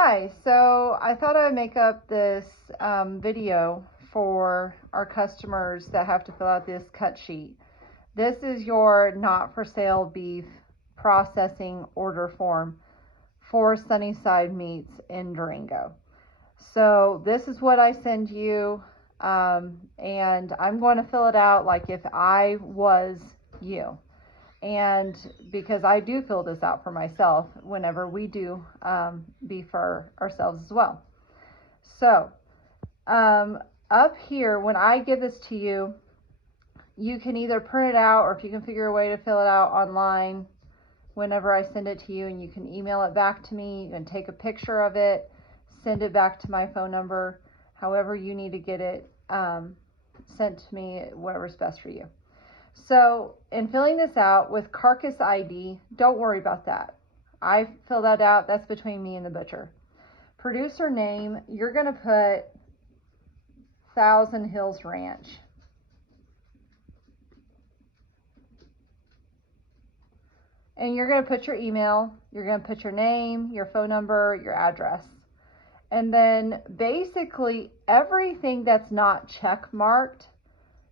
Hi, so I thought I'd make up this video for our customers that have to fill out this cut sheet. This is your not for sale beef processing order form for Sunnyside Meats in Durango. So this is what I send you, and I'm going to fill it out like if I was you. And because I do fill this out for myself whenever we do beef for ourselves as well. So up here, when I give this to you, you can either print it out, or if you can figure a way to fill it out online whenever I send it to you, and you can email it back to me. You can take a picture of it, send it back to my phone number, however you need to get it sent to me, whatever's best for you. So in filling this out with carcass ID, don't worry about that. I fill that out. That's between me and the butcher. Producer name, you're going to put Thousand Hills Ranch. And you're going to put your email, you're going to put your name, your phone number, your address. And then basically everything that's not check marked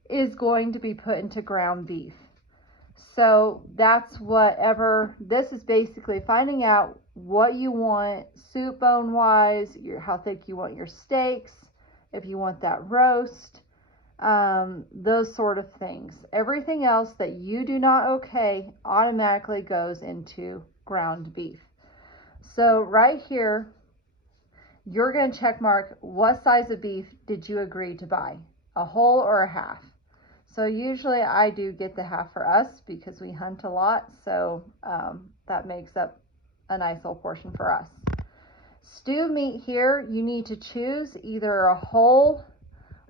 is going to be put into ground beef. So that's whatever, this is basically finding out what you want soup bone wise, how thick you want your steaks, if you want that roast, those sort of things. Everything else that you do not okay automatically goes into ground beef. So right here, you're going to check mark what size of beef did you agree to buy, a whole or a half. So usually I do get the half for us because we hunt a lot, so that makes up a nice little portion for us. Stew meat here, you need to choose either a whole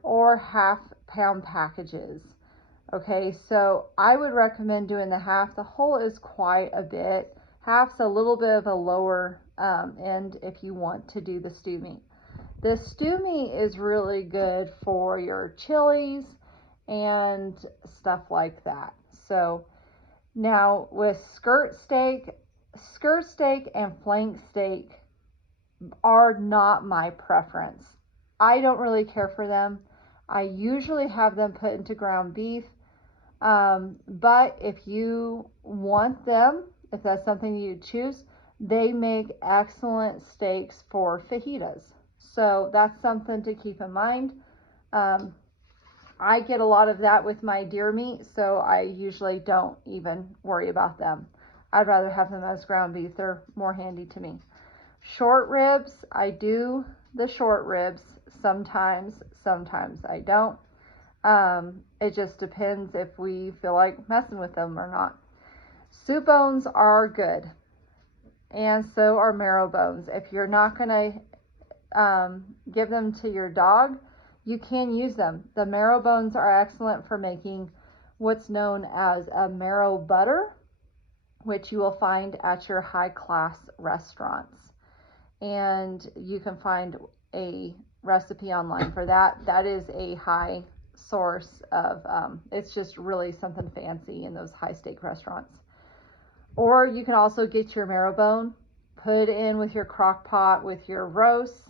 or half-pound packages. Okay, so I would recommend doing the half. The whole is quite a bit. Half's a little bit of a lower end if you want to do the stew meat. The stew meat is really good for your chilies and stuff like that. So now with skirt steak and flank steak are not my preference. I don't really care for them. I usually have them put into ground beef, but if you want them, if that's something you choose, they make excellent steaks for fajitas. So that's something to keep in mind. I get a lot of that with my deer meat, so I usually don't even worry about them. I'd rather have them as ground beef. They're more handy to me. Short ribs, I do the short ribs sometimes I don't. It just depends if we feel like messing with them or not. Soup bones are good, and so are marrow bones. If you're not going to give them to your dog, you can use them. The marrow bones are excellent for making what's known as a marrow butter, which you will find at your high class restaurants. And you can find a recipe online for that. That is a high source of, it's just really something fancy in those high steak restaurants. Or you can also get your marrow bone, put it in with your crock pot with your roast,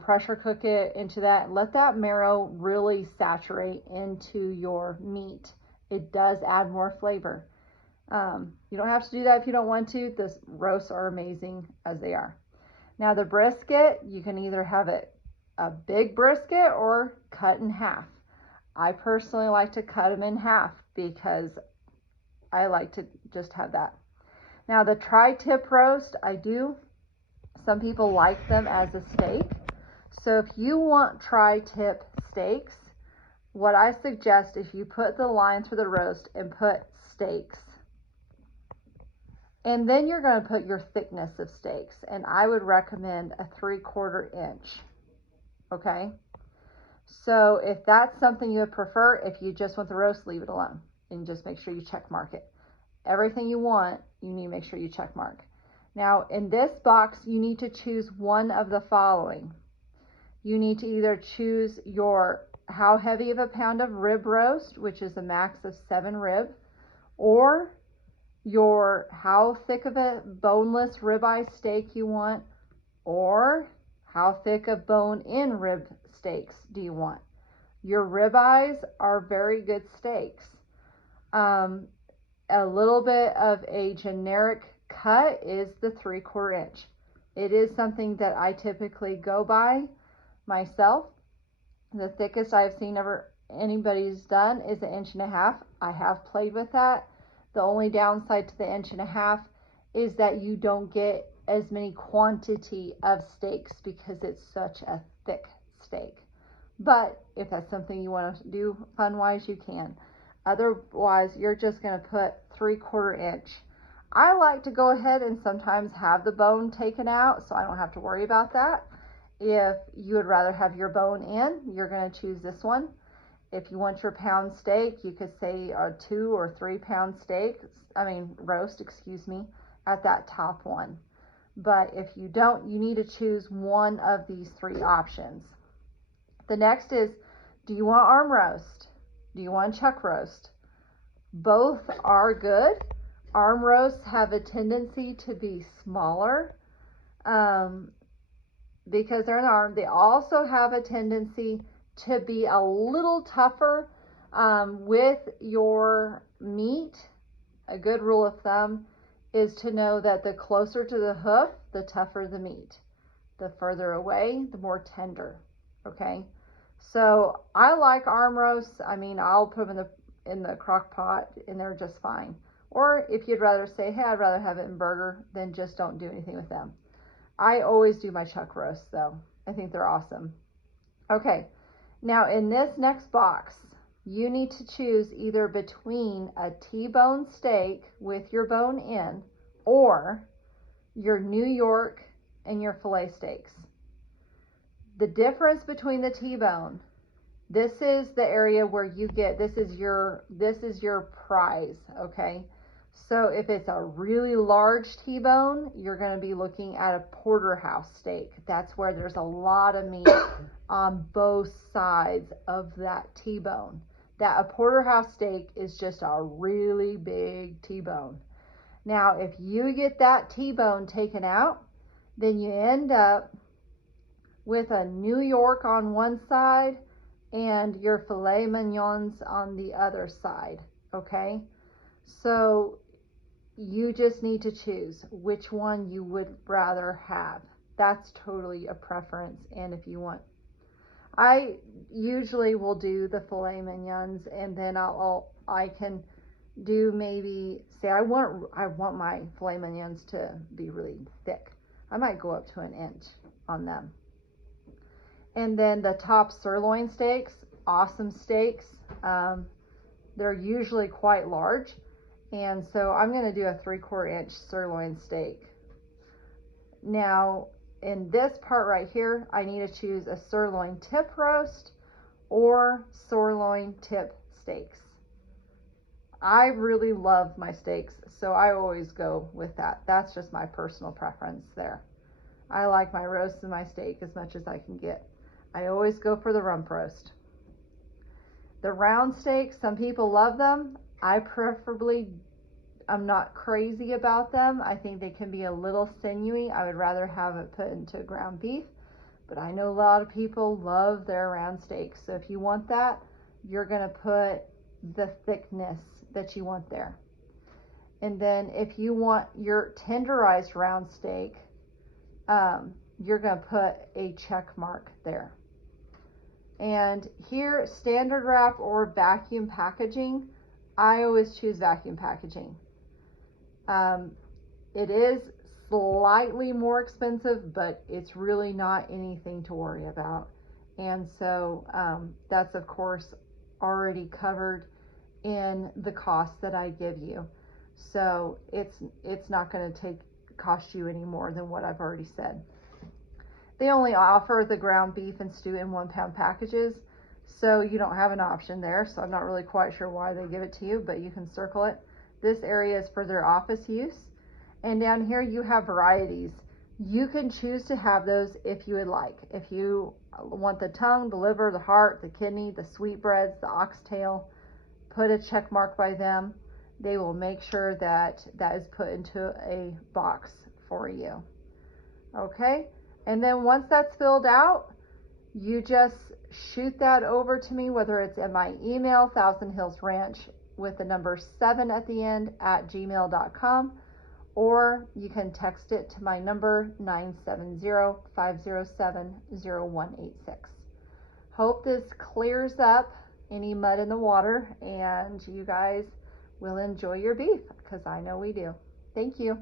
pressure cook it into that. Let that marrow really saturate into your meat. It does add more flavor. You don't have to do that if you don't want to. The roasts are amazing as they are. Now the brisket, you can either have it a big brisket or cut in half. I personally like to cut them in half because I like to just have that. Now the tri-tip roast, I do. Some people like them as a steak. So if you want tri-tip steaks, what I suggest is you put the lines for the roast and put steaks. And then you're going to put your thickness of steaks. And I would recommend a 3/4 inch. Okay? So if that's something you would prefer, if you just want the roast, leave it alone. And just make sure you check mark it. Everything you want, you need to make sure you check mark. Now in this box, you need to choose one of the following. You need to either choose your how heavy of a pound of rib roast, which is a max of 7 rib, or your how thick of a boneless ribeye steak you want, Or how thick of bone-in rib steaks do you want? Your ribeyes are very good steaks. A little bit of a generic cut is the 3/4 inch. It is something that I typically go by myself. The thickest I've seen ever anybody's done is 1.5 inches. I have played with that. The only downside to the 1.5 inches is that you don't get as many quantity of steaks because it's such a thick steak. But if that's something you want to do fun-wise, you can. Otherwise, you're just going to put 3/4 inch. I like to go ahead and sometimes have the bone taken out, so I don't have to worry about that. If you would rather have your bone in, you're going to choose this one. If you want your pound steak, you could say a 2 or 3 pound roast, at that top one. But if you don't, you need to choose one of these 3 options. The next is, do you want arm roast? Do you want chuck roast? Both are good. Arm roasts have a tendency to be smaller because they're an arm. They also have a tendency to be a little tougher with your meat. A good rule of thumb is to know that the closer to the hoof, the tougher the meat. The further away, the more tender. Okay, so I like arm roasts. I'll put them in the crock pot and they're just fine. Or if you'd rather say, hey, I'd rather have it in burger, then just don't do anything with them. I always do my chuck roasts though. I think they're awesome. Okay, now in this next box, you need to choose either between a T-bone steak with your bone in or your New York and your filet steaks. The difference between the T-bone, this is the area where you get, this is your prize, okay? So if it's a really large T-bone, you're going to be looking at a porterhouse steak. That's where there's a lot of meat on both sides of that T-bone. That a porterhouse steak is just a really big T-bone. Now, if you get that T-bone taken out, then you end up with a New York on one side and your filet mignons on the other side, okay? So you just need to choose which one you would rather have. That's totally a preference, and if you want. I usually will do the filet mignons, and then I can do maybe, say I want my filet mignons to be really thick. I might go up to 1 inch on them. And then the top sirloin steaks, awesome steaks. They're usually quite large. And so I'm going to do a 3/4 inch sirloin steak. Now, in this part right here, I need to choose a sirloin tip roast or sirloin tip steaks. I really love my steaks, so I always go with that. That's just my personal preference there. I like my roast and my steak as much as I can get. I always go for the rump roast. The round steaks, some people love them. I'm not crazy about them. I think they can be a little sinewy. I would rather have it put into ground beef, but I know a lot of people love their round steaks. So if you want that, you're gonna put the thickness that you want there. And then if you want your tenderized round steak, you're gonna put a check mark there. And here, standard wrap or vacuum packaging, I always choose vacuum packaging. It is slightly more expensive, but it's really not anything to worry about. And so that's of course already covered in the cost that I give you. So it's not going to cost you any more than what I've already said. They only offer the ground beef and stew in 1 pound packages, so you don't have an option there. So I'm not really quite sure why they give it to you, but you can circle it. This area is for their office use. And down here you have varieties. You can choose to have those if you would like. If you want the tongue, the liver, the heart, the kidney, the sweetbreads, the oxtail, put a check mark by them. They will make sure that that is put into a box for you. Okay, And then once that's filled out, you just shoot that over to me, whether it's in my email, Thousand Hills Ranch with the number 7 at the end at gmail.com, or you can text it to my number 970-507-0186. Hope this clears up any mud in the water and you guys will enjoy your beef, because I know we do. Thank you.